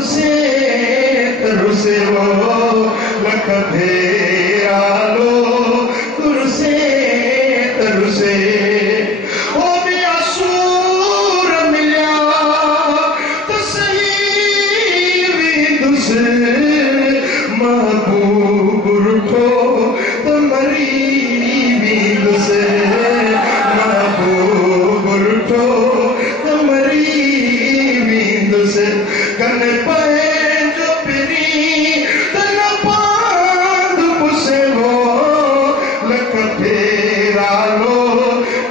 कुर्से रुसे वो लख फेरा लो कुर्से रुसे ओ भी असूर मिलिया तो सही भी दुसे महबूब रुठो तो मरी भी दुसे महबूब रुठो तो मरी भी दुसे कन पाए जो पिरी तन पांद पुसे वो लख फेरा लो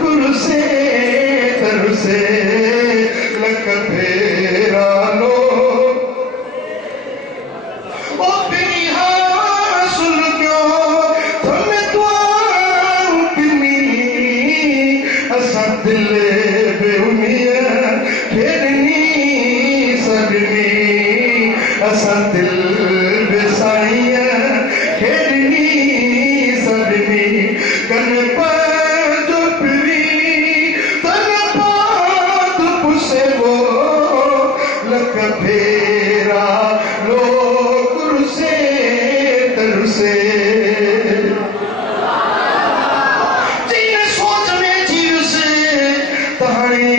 कुर्से तरसे लख फेरा लो ओ पिरी हासुल क्यों तुम्हें दुआओं पिनी असा दिल बेउमिया खेरनी सजनी असा दिल बेसाइया खेरनी सजनी कन पर जो पिरी तन पात पुसे वो लख फेरा लो कुर्से तरसे जीने सोच में जीव से तहाने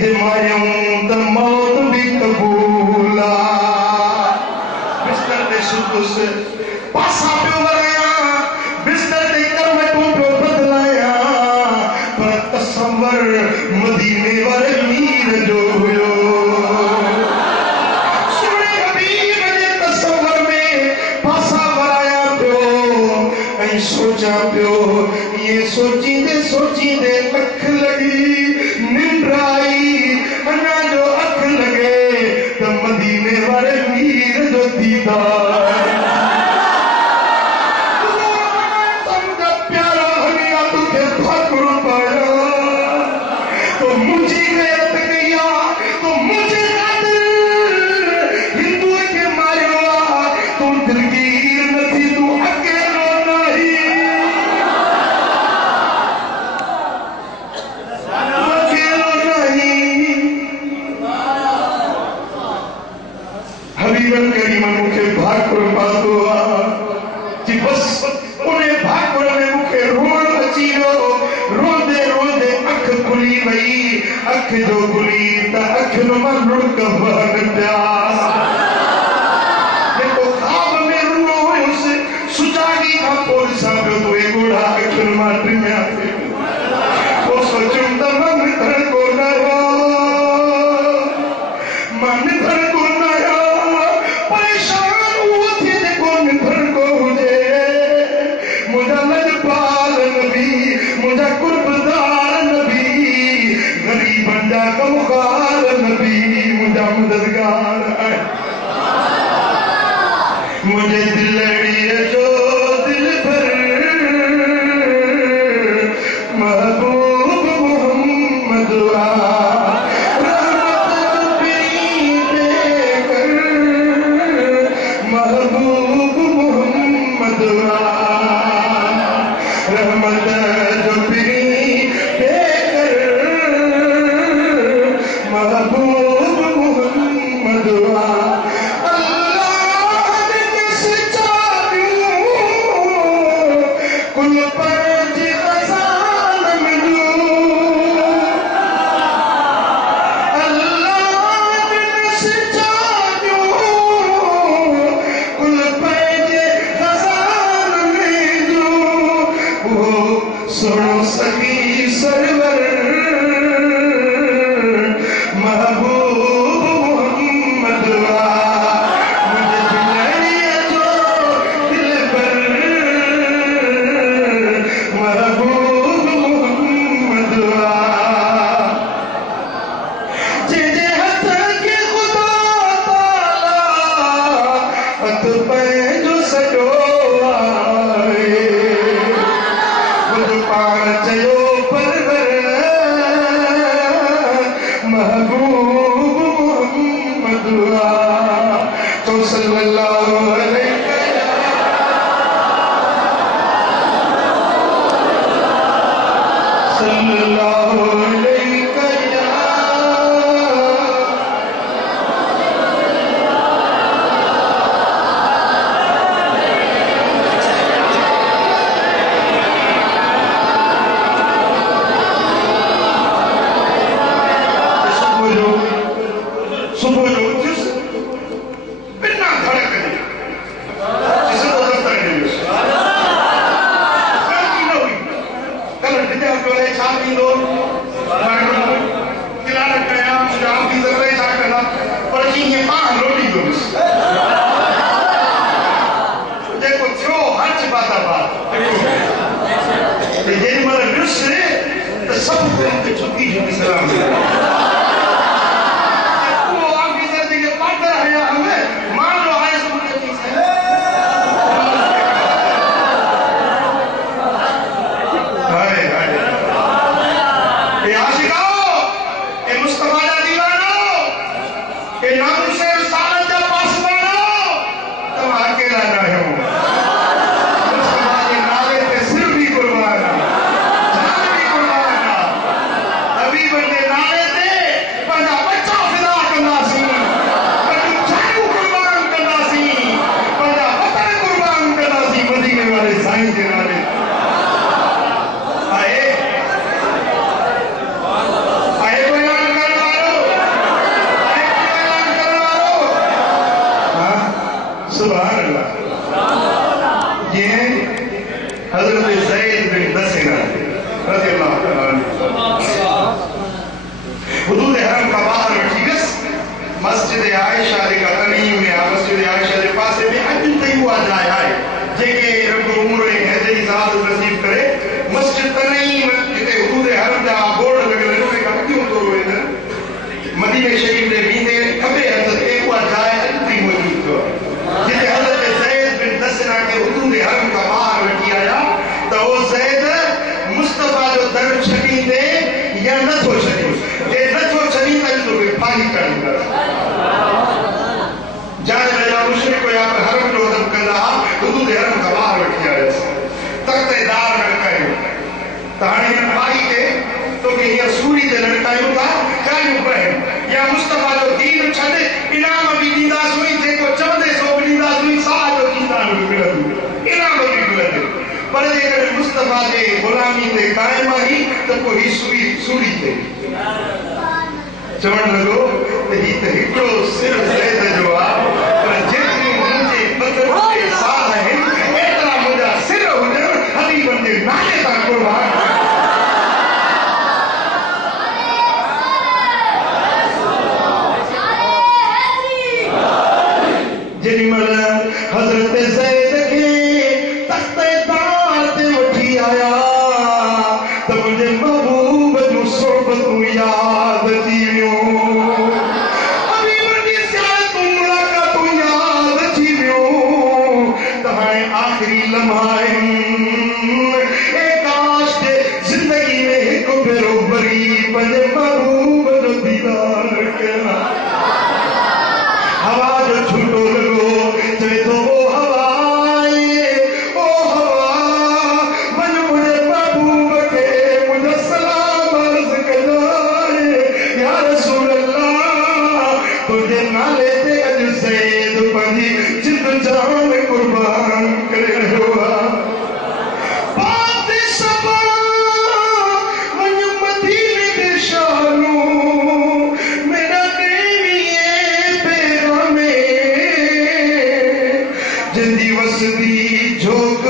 दिमायों त मौत भी कबूला बिस्तर दे सुतुस पासा पियो वराया बिस्तर दे कर मैं तू पियो बदलाया पर तसव्वुर मदीने वाले मीर जो हुयो सुने हबीब जे तसव्वुर में पासा वराया पियो ऐं सोचा पियो ये सोची दे अख लगी निंड आई अना जो अख लगे तो मदीने वाले मीर जो दीदार प्यारा हनिया तुझे ठाकुर पाया तो मुझे गैरत गया तो मुझे हिंदू के मारिया तू दिलगीर नहीं तू अकेलो नहीं अकेलो नहीं हबीबन करीम मुखे भाकुर पातो जी बस उन्हें भाकुर में मुखे रोण अची वियो रोंदे रोंदे अख खुली वई अख जो खुली त अख मां लुड़क बहन पिया जेको ख्वाब में रुओ हुयुसि सुजागी खां पोइ ॾिसां पियो तो ये ॻोढ़ा अखियुनि मां टिमिया पोइ सोचियुमि त मन धड़को न हो मन धड़को न हो परेशान उहो थिए जेको धड़को हुजे मुंहिंजा लजपाल नबी मुंहिंजा कुर्बदार नबी ग़रीबनि जा कमखार नबी मुंहिंजा मददगार आहे मुंहिंजे दिलड़ीअ जो दिल भर महबूब मोहम्मद महबूब मोहम्मद रहमत जो पिरी बेकर महबूब मोहम्मद अल्लाह ने सचायूं कुल पर जी खजान मिलूं अल्लाह ने सचायूं कुल पर जी खजान मिलूं वो सुनो सभी सरवर महबूब मोहम्मद मुझे दिलड़िया जो दिल पर महबूब मोहम्मद जे हथ के खुदा ताला हथ पे जो सजो आए खुद पाण चयो परवर महबूब मोहम्मद तो सल्लल्लाहु अलैहि सल्लल्लाहु अलैहि सुभान अल्लाह। ये हजरत ज़ैद बिन दसीना रज़ियल्लाहु तआला अन्हु हुदूद हरम का बाहर वठी वियसि मस्जिद आयशा जे कतनी में मस्जिद आयशा जे पासे में अॼु ताईं उहा जाइ आहे जेके रब उम्र ऐं हैदरी साथ नसीब करे मस्जिद तनई जिते हुदूद हरम जा बोर्ड लॻल आहिनि उहे कटियूं थो वेंदे मदीने शरीफ जे वेंदे खबे हथ ते उहा जाइ अॼु ताईं मौजूद अथव जिते हज़रत ज़ैद बिन दसना के हुदूद हरम का बाहर वठी आया त उहो ज़ैद मुस्तफा जो दर छॾींदे या नथो छॾे जे नथो छॾी त जो फाही करणु जाने लॻा मुशरिक या हरम जो अदब कंदा हुदूद हरम का बाहर वठी आयसि तख़्तेदार लड़कायूं त हाणे हिन फाही ते तोखे हीअं सूरी ते लड़कायूं था ॻाल्हियूं पइनि या मुस्तफा जो दीन छॾ इनाम बि ॾींदासीं जेको चवंदे सो बि ॾींदासीं साह जो कीर्तन बि मिलंदो इनाम बि मिलंदो पर जेकॾहिं मुस्तफा जे ग़ुलामी ते क़ाइम आई त पोइ ही सूरी ते चवण लॻो त ही त हिकिड़ो सिर ज़ैद जो आहे पर जेतिरी मुंहिंजे बदन ते साह आहिनि एतिरा मुंहिंजा सिर हुजनि हबीबनि जे नाले तां क़ुर्बान जेॾीमहिल हज़रत ज़ैद खे तख़्तेदार ते वठी आया त मुंहिंजे महबूब जूं सोबतूं यादि अची वियूं हबीब जी सियारतूं मुलाक़ातूं यादि अची वियूं त हाणे आख़िरी लम्हा आहिनि ए काश के ज़िंदगी में हिकु भेरो वरी पंहिंजे महबूब जो दीदार कयां हवा जो छूटो लॻो चवे थो ओ हवा ओ हवा वञ मुंहिंजे महबूब खे मुंहिंजो सलाम अर्ज़ कंदाए या रसूल अल्लाह तुंहिंजे नाले ते अॼु ज़ैद पंहिंजी जिद जान क़ुर्बान करे रहियो आहे बात सबा वञ मदीने जे शानूं मेरा जिंदी वसदी झोंक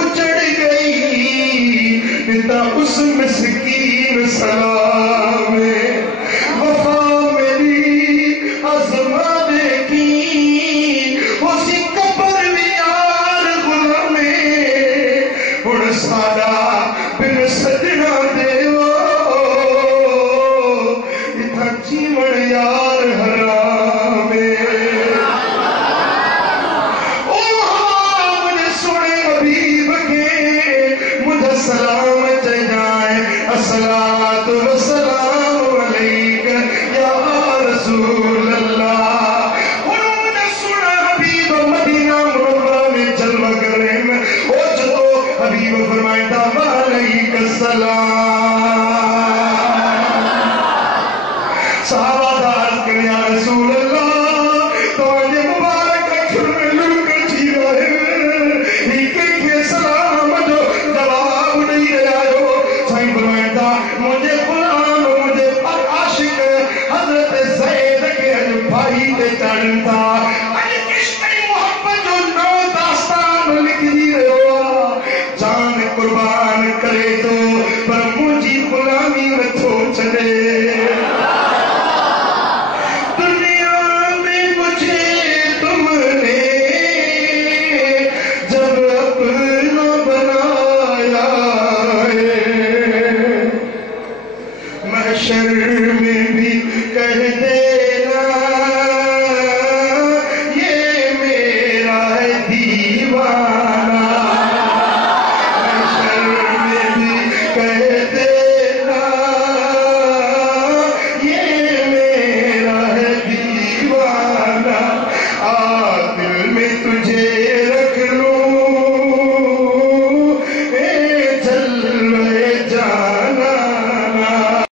उचड़ गई पिता उस मिस्कीन सलाम